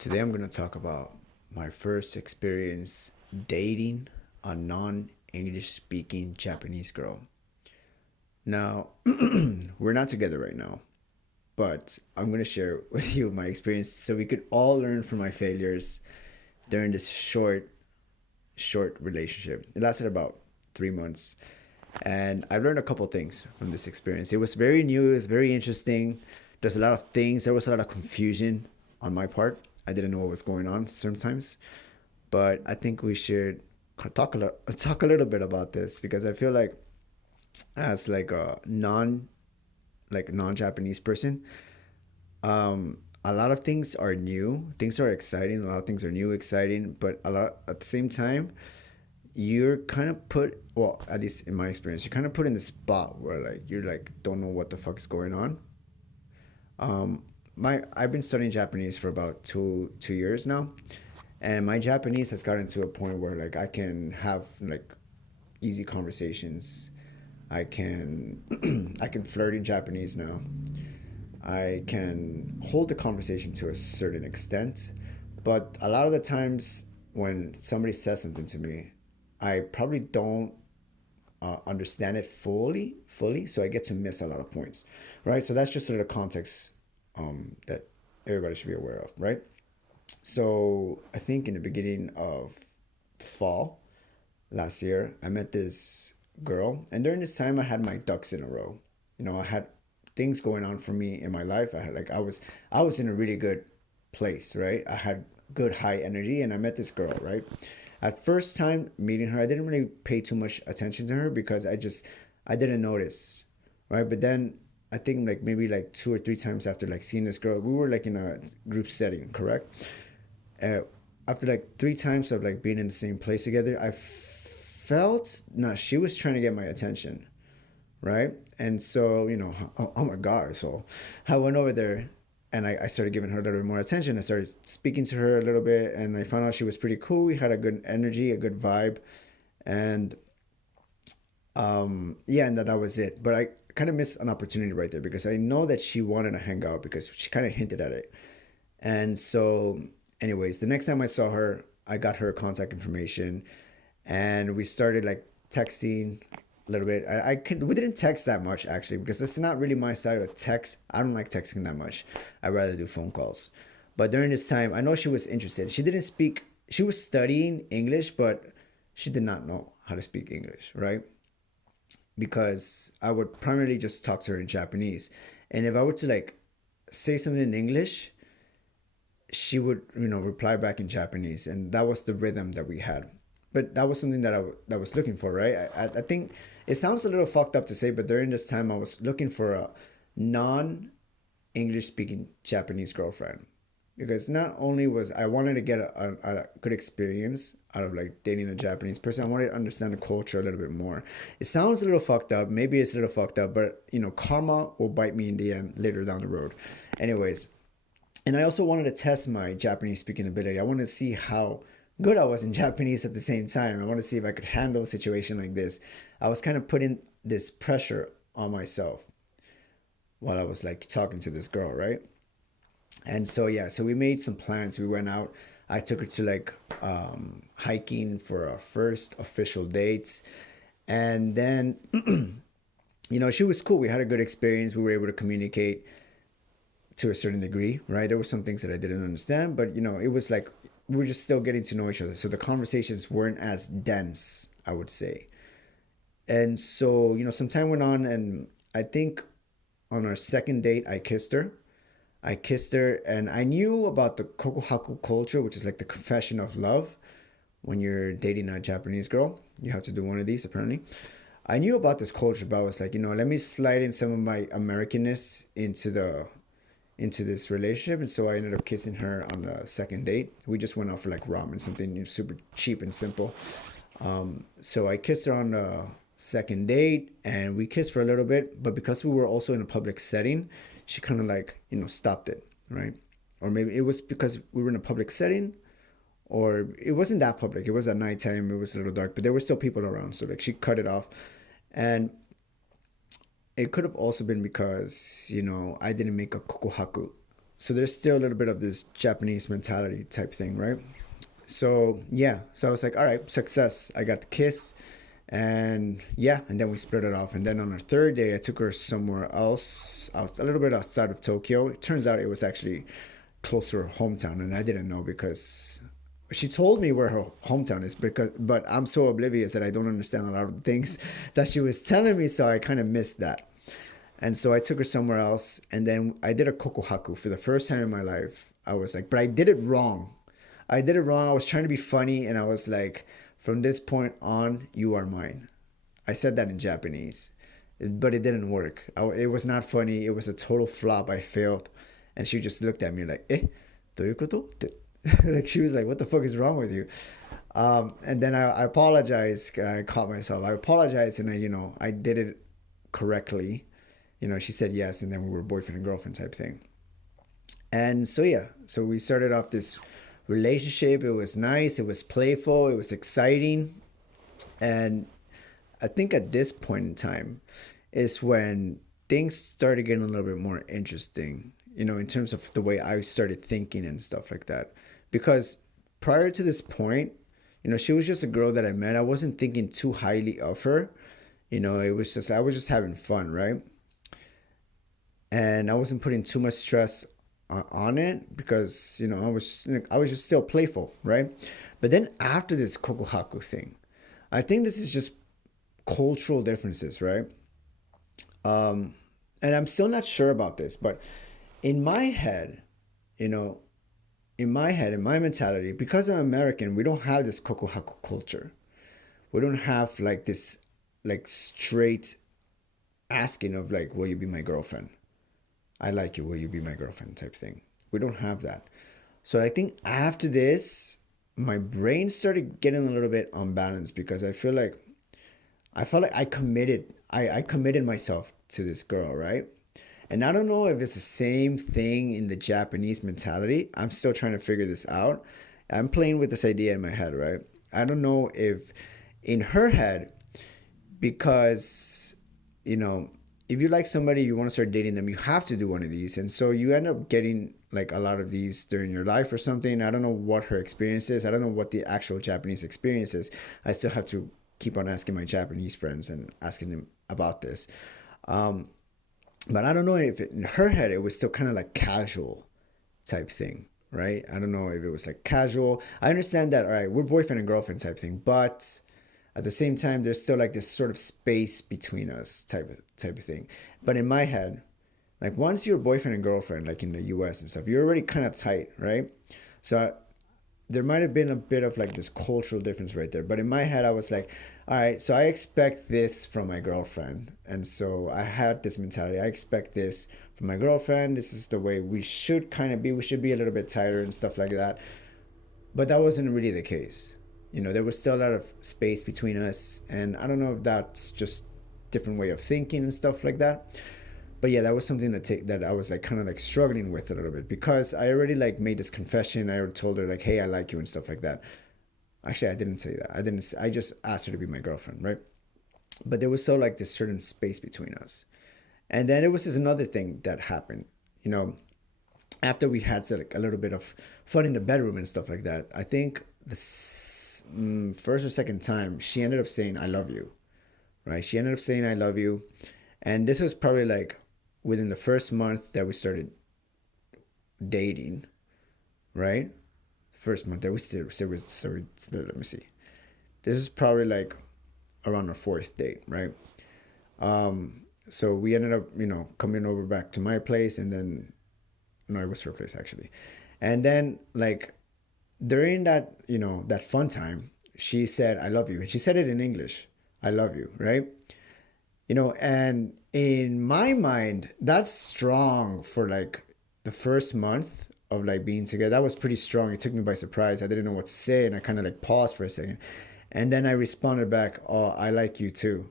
Today I'm going to talk about my first experience dating a non English speaking Japanese girl. Now, we're not together right now, but I'm going to share with you my experience so we could all learn from my failures during this short relationship. It lasted about 3 months, and I learned a couple things from this experience. It was very new, it was very interesting. There's a lot of things, there was a lot of confusion on my part. I didn't know what was going on sometimes, but I think we should talk a little bit about this because I feel like as like a non Japanese person, a lot of things are new, things are exciting, a lot of things are new, exciting, but a lot at the same time you're kind of put, well, at least in my experience, you're kind of put in the spot where like you're like don't know what the fuck is going on. My I've been studying Japanese for about two years now, and my Japanese has gotten to a point where like I can have like easy conversations. I can I can flirt in Japanese now. I can hold the conversation to a certain extent, but a lot of the times when somebody says something to me, I probably don't understand it fully, so I get to miss a lot of points, right? So that's just sort of the context that everybody should be aware of, right? So I think in the beginning of the fall last year, I met this girl, and during this time, I had my ducks in a row. I had things going on for me in my life. I was in a really good place, right? I had good high energy, and I met this girl, right? At first time meeting her, I didn't really pay too much attention to her because I didn't notice, right? But then I think like maybe like two or three times after like seeing this girl, we were like in a group setting, correct? uh, After like three times of like being in the same place together, I felt no, she was trying to get my attention, right? And so oh my god, so I went over there and I started giving her a little bit more attention. I started speaking to her a little bit, and I found out she was pretty cool. We had a good energy, a good vibe, and yeah, and that was it. But I kind of missed an opportunity right there because I know that she wanted to hang out because she kind of hinted at it. And so, anyways, the next time I saw her, I got her contact information, and we started like texting a little bit. We didn't text that much actually because it's not really my style of text. I don't like texting that much. I rather do phone calls. But during this time, I know she was interested. She didn't speak. She was studying English, but she did not know how to speak English, right? Because I would primarily just talk to her in Japanese, and if I were to like say something in English, she would reply back in Japanese, and that was the rhythm that we had. But that was something that that was looking for, right? I think it sounds a little fucked up to say, but during this time I was looking for a non English speaking Japanese girlfriend, because not only was I wanted to get a good experience out of like dating a Japanese person, I wanted to understand the culture a little bit more. It sounds a little fucked up, maybe it's a little fucked up, but karma will bite me in the end later down the road. Anyways, and I also wanted to test my Japanese speaking ability. I wanted to see how good I was in Japanese at the same time. I want to see if I could handle a situation like this. I was kind of putting this pressure on myself while I was like talking to this girl, right? And so yeah, so we made some plans. We went out. I took her to like hiking for our first official dates, and then she was cool. We had a good experience. We were able to communicate to a certain degree, right? There were some things that I didn't understand, but it was like we were just still getting to know each other. So the conversations weren't as dense, I would say. And so, some time went on, and I think on our second date, I kissed her. I kissed her, and I knew about the kokohaku culture, which is like the confession of love. When you're dating a Japanese girl, you have to do one of these, apparently. I knew about this culture, but I was like, let me slide in some of my Americanness into this relationship. And so I ended up kissing her on the second date. We just went out for like ramen, something super cheap and simple. So I kissed her on the second date, and we kissed for a little bit, but because we were also in a public setting, she kind of like stopped it, right? Or maybe it was because we were in a public setting, or it wasn't that public. It was at nighttime. It was a little dark, but there were still people around. So like she cut it off, and it could have also been because I didn't make a kokohaku So there's still a little bit of this Japanese mentality type thing, right? So yeah, so I was like, all right, success. I got the kiss, and yeah, and then we split it off. And then on our third day, I took her somewhere else, out a little bit outside of Tokyo. It turns out it was actually close to her hometown, and I didn't know because she told me where her hometown is. But I'm so oblivious that I don't understand a lot of things that she was telling me, so I kind of missed that. And so I took her somewhere else, and then I did a kokohaku for the first time in my life. I was like, but I did it wrong. I did it wrong. I was trying to be funny, and I was like, from this point on, you are mine. I said that in Japanese, but it didn't work. It was not funny. It was a total flop. I failed. And she just looked at me like, eh, どういうこと? Like, she was like, what the fuck is wrong with you? And then I apologized. I caught myself. I apologized, and I did it correctly. She said yes, and then we were boyfriend and girlfriend type thing. And so yeah, so we started off this relationship. It was nice, it was playful, it was exciting. And I think at this point in time is when things started getting a little bit more interesting, in terms of the way I started thinking and stuff like that. Because prior to this point, she was just a girl that I met. I wasn't thinking too highly of her. It was just, I was just having fun, right? And I wasn't putting too much stress on it because I was just still playful, right? But then after this kokohaku thing, I think this is just cultural differences, right? And I'm still not sure about this, but in my head, you know, in my mentality, because I'm American, we don't have this kokohaku culture. We don't have like this, like straight asking of like, will you be my girlfriend? I like you, will you be my girlfriend type thing. We don't have that. So I think after this, my brain started getting a little bit unbalanced because I felt like I committed myself to this girl, right? And I don't know if it's the same thing in the Japanese mentality. I'm still trying to figure this out. I'm playing with this idea in my head, right? I don't know if in her head, because, you know, if you like somebody, you want to start dating them, you have to do one of these. And so you end up getting like a lot of these during your life or something. I don't know what her experience is. I don't know what the actual Japanese experience is. I still have to keep on asking my Japanese friends and asking them about this. But I don't know if in her head it was still kind of like casual type thing, right? I don't know if it was like casual. I understand that, all right, we're boyfriend and girlfriend type thing, but at the same time, there's still like this sort of space between us type of thing. But in my head, like once you're boyfriend and girlfriend, like in the US and stuff, you're already kind of tight, right? So there might have been a bit of like this cultural difference right there. But in my head, I was like, all right, so I expect this from my girlfriend. And so I had this mentality. I expect this from my girlfriend. This is the way we should kind of be. We should be a little bit tighter and stuff like that. But that wasn't really the case. There was still a lot of space between us. And I don't know if that's just different way of thinking and stuff like that. But yeah, that was something that I was like kind of like struggling with a little bit because I already like made this confession. I already told her like, hey, I like you and stuff like that. Actually, I didn't say that. I didn't. I just asked her to be my girlfriend, right? But there was still like this certain space between us. And then it was this another thing that happened. You know, after we had like a little bit of fun in the bedroom and stuff like that, I think the first or second time she ended up saying I love you, right? She ended up saying I love you, and this was probably like within the first month that we started dating, right? First month that we still let me see. This is probably like around our fourth date, right? So we ended up, coming over back to my place, and then no, it was her place actually, and then like during that that fun time, she said I love you, and she said it in English, I love you, right? And in my mind, that's strong for like the first month of like being together. That was pretty strong. It took me by surprise. I didn't know what to say, and I kind of like paused for a second, and then I responded back, "Oh, I like you too,"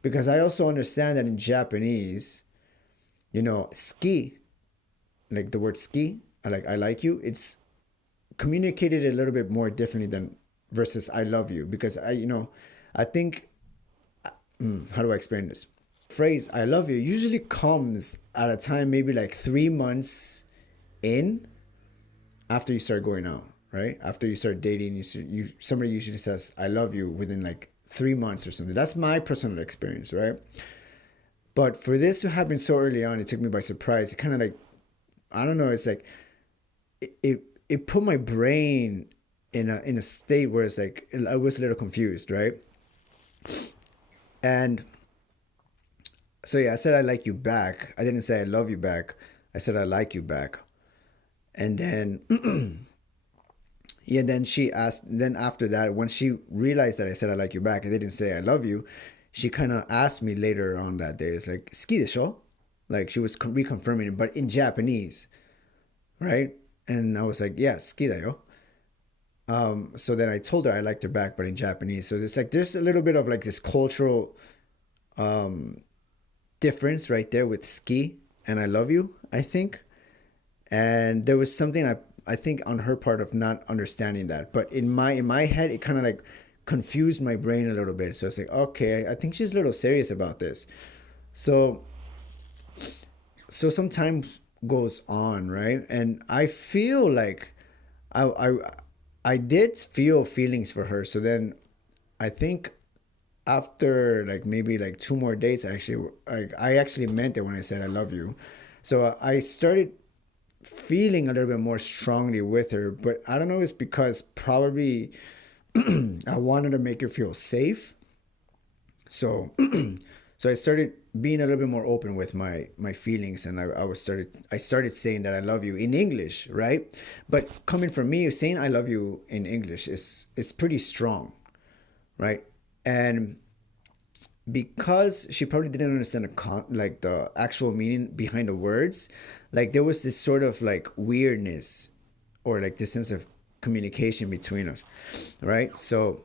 because I also understand that in Japanese, ski, like the word ski, I like you. It's communicated a little bit more differently than versus I love you, because I think how do I explain this? Phrase I love you usually comes at a time maybe like 3 months in after you start going out, right? After you start dating, somebody usually says "I love you" within like 3 months or something. That's my personal experience, right? But for this to happen so early on, it took me by surprise. It kind of like, I don't know. It's like it put my brain in a state where it's like I was a little confused, right? And so yeah, I said I like you back. I didn't say I love you back. I said I like you back. And then yeah, then she asked. Then after that, when she realized that I said I like you back, I didn't say I love you. She kind of asked me later on that day. It's like ski de show, like she was reconfirming it, but in Japanese, right? And I was like, yeah, ski da yo. So then I told her I liked her back, but in Japanese. So it's like there's a little bit of like this cultural difference right there with ski and I love you, I think. And there was something I think on her part of not understanding that. But in my head it kind of like confused my brain a little bit. So it's like, okay, I think she's a little serious about this. So some time goes on, right? And I feel like I I I did feel feelings for her. So then I think after like maybe like 2 more days, I actually meant it when I said I love you. So I started feeling a little bit more strongly with her, but I don't know. It's because probably I wanted to make her feel safe. So so I started being a little bit more open with my feelings, and I started saying that I love you in English, right? But coming from me, saying I love you in English is pretty strong, right? And because she probably didn't understand like the actual meaning behind the words, like there was this sort of like weirdness or like this sense of communication between us, right? So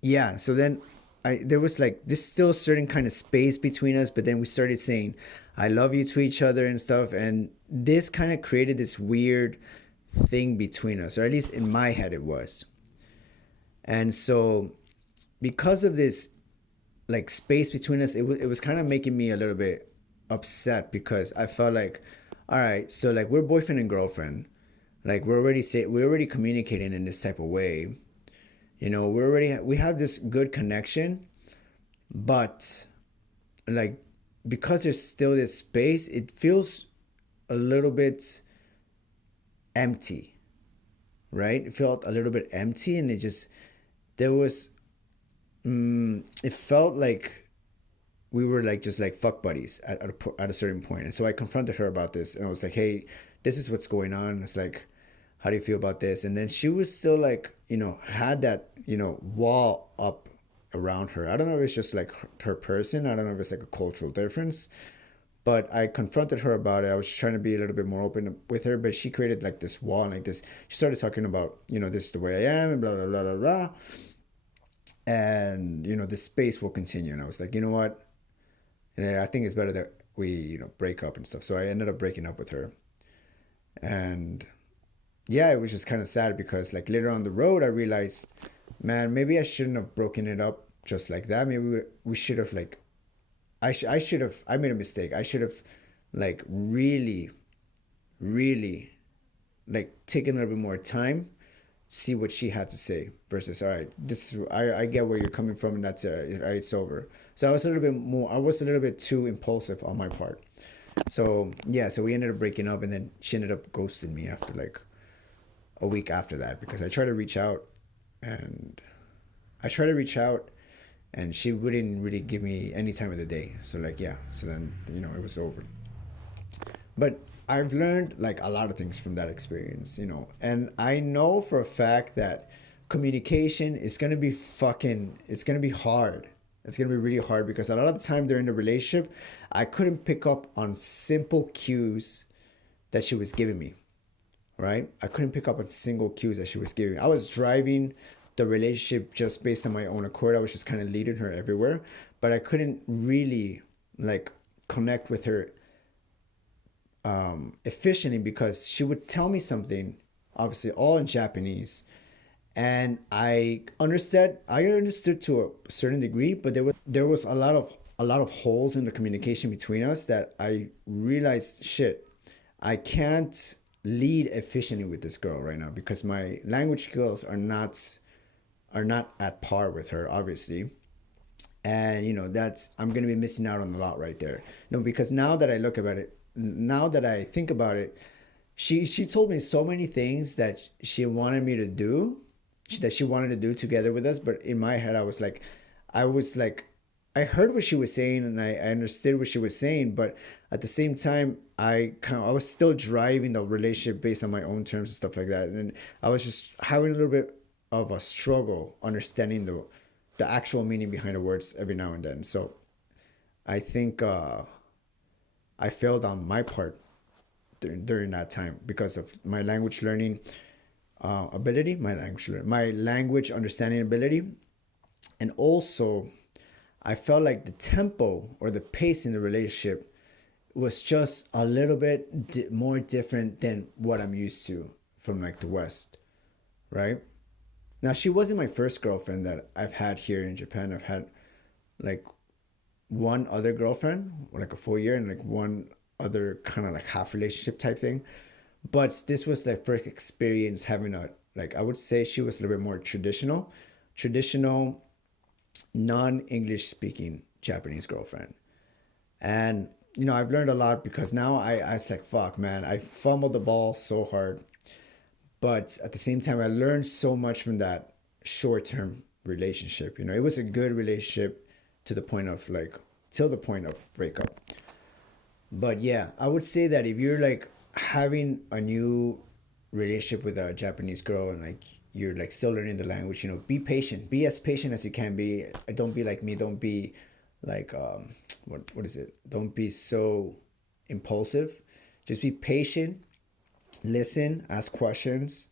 yeah, so then I there was like this still certain kind of space between us, but then we started saying I love you to each other and stuff, and this kind of created this weird thing between us, or at least in my head it was. And so because of this like space between us, it was kind of making me a little bit upset because I felt like, all right, so like we're boyfriend and girlfriend, like we're already communicating in this type of way, we have this good connection, but like because there's still this space, it feels a little bit empty, right? It felt a little bit empty, and there was it felt like we were like just like fuck buddies at a certain point. And so I confronted her about this, and I was like, hey, this is what's going on. It's like, how do you feel about this? And then she was still like, had that, wall up around her. I don't know if it's just like her person. I don't know if it's like a cultural difference. But I confronted her about it. I was trying to be a little bit more open with her, but she created like this wall, like this. She started talking about, this is the way I am, and blah, blah, blah, blah, blah. And, this space will continue. And I was like, you know what? And I think it's better that we, break up and stuff. So I ended up breaking up with her. And yeah, it was just kind of sad because like later on the road, I realized, man, maybe I shouldn't have broken it up just like that. Maybe we should have like, I made a mistake. I should have like really, really like taken a little bit more time, see what she had to say versus, all right, I get where you're coming from, and that's it. All right, it's over. So I was a little bit too impulsive on my part. So yeah, so we ended up breaking up, and then she ended up ghosting me after like a week after that, because and I tried to reach out, and she wouldn't really give me any time of the day. So like, yeah, so then, it was over. But I've learned like a lot of things from that experience, and I know for a fact that communication is going to be it's going to be hard. It's going to be really hard because a lot of the time during the relationship, I couldn't pick up on simple cues that she was giving me, right? I couldn't pick up on single cues that she was giving. I was driving the relationship just based on my own accord. I was just kind of leading her everywhere, but I couldn't really like connect with her efficiently because she would tell me something, obviously all in Japanese, and I understood to a certain degree, but there was a lot of holes in the communication between us that I realized, shit, I can't lead efficiently with this girl right now because my language skills are not at par with her, obviously. And that's, I'm gonna be missing out on a lot right there. No, because now that I look about it, now that I think about it, she told me so many things that she wanted me to do, that she wanted to do together with us. But in my head, I was like, I heard what she was saying and I understood what she was saying, but at the same time, I was still driving the relationship based on my own terms and stuff like that, and I was just having a little bit of a struggle understanding the actual meaning behind the words every now and then. So I think I failed on my part during that time because of my language learning ability, my language understanding ability, and also I felt like the tempo or the pace in the relationship was just a little bit more different than what I'm used to from like the West, right? Now she wasn't my first girlfriend that I've had here in Japan. I've had like one other girlfriend, like a full year, and like one other kind of like half relationship type thing. But this was the first experience having a, like, I would say she was a little bit more traditional, non-English speaking Japanese girlfriend. And I've learned a lot because now I was like, fuck, man, I fumbled the ball so hard. But at the same time, I learned so much from that short-term relationship. It was a good relationship to the point of like, till the point of breakup. But yeah, I would say that if you're like having a new relationship with a Japanese girl and like you're like still learning the language, be patient. Be as patient as you can be. Don't be like me. Don't be like what is it? Don't be so impulsive. Just be patient, listen, ask questions,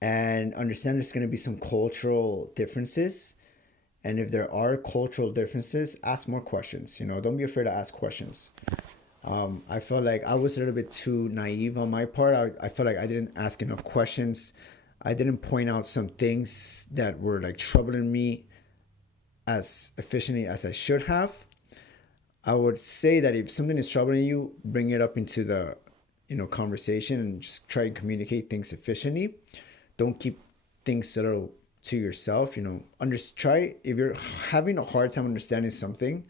and understand there's going to be some cultural differences. And if there are cultural differences, ask more questions. Don't be afraid to ask questions. I felt like I was a little bit too naive on my part. I felt like I didn't ask enough questions. I didn't point out some things that were like troubling me as efficiently as I should have. I would say that if something is troubling you, bring it up into the conversation and just try and communicate things efficiently. Don't keep things a little to yourself. Try, if you're having a hard time understanding something,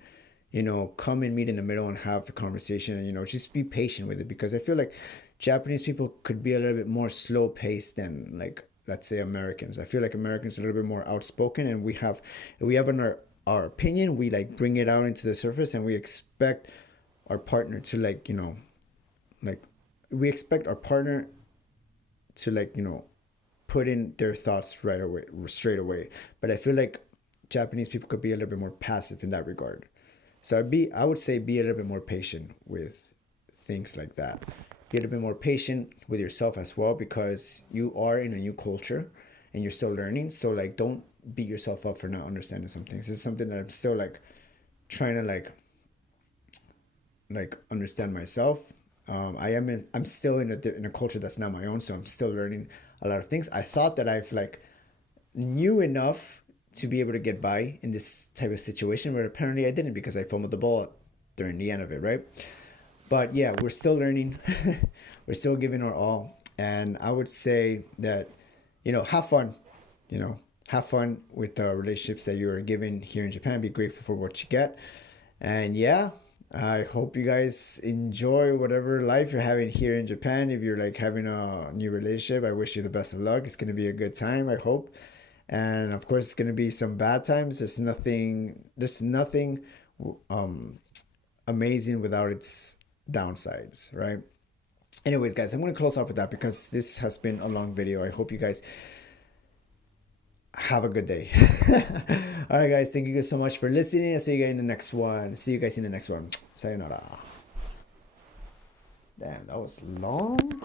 come and meet in the middle and have the conversation, and just be patient with it, because I feel like Japanese people could be a little bit more slow paced than, like, let's say Americans. I feel like Americans are a little bit more outspoken, and we have our opinion, we like bring it out into the surface, and we expect our partner to like we expect our partner to put in their thoughts right away, straight away. But I feel like Japanese people could be a little bit more passive in that regard. So I would say be a little bit more patient with things like that. Be a little bit more patient with yourself as well, because you are in a new culture and you're still learning. So like, don't beat yourself up for not understanding some things. This is something that I'm still like trying to understand myself. I'm still in a culture that's not my own, so I'm still learning a lot of things. I thought that I've like knew enough to be able to get by in this type of situation, but apparently I didn't, because I fumbled the ball during the end of it, right? But yeah, we're still learning. We're still giving our all, and I would say that have fun. Have fun with the relationships that you're given here in Japan. Be grateful for what you get, and yeah, I hope you guys enjoy whatever life you're having here in Japan. If you're like having a new relationship, I wish you the best of luck. It's gonna be a good time, I hope. And of course, it's gonna be some bad times. There's nothing um amazing without its downsides, right? Anyways, guys, I'm gonna close off with that because this has been a long video. I hope you guys have a good day. All right, guys, thank you guys so much for listening. I'll see you guys in the next one. See you guys in the next one. Sayonara. Damn, that was long.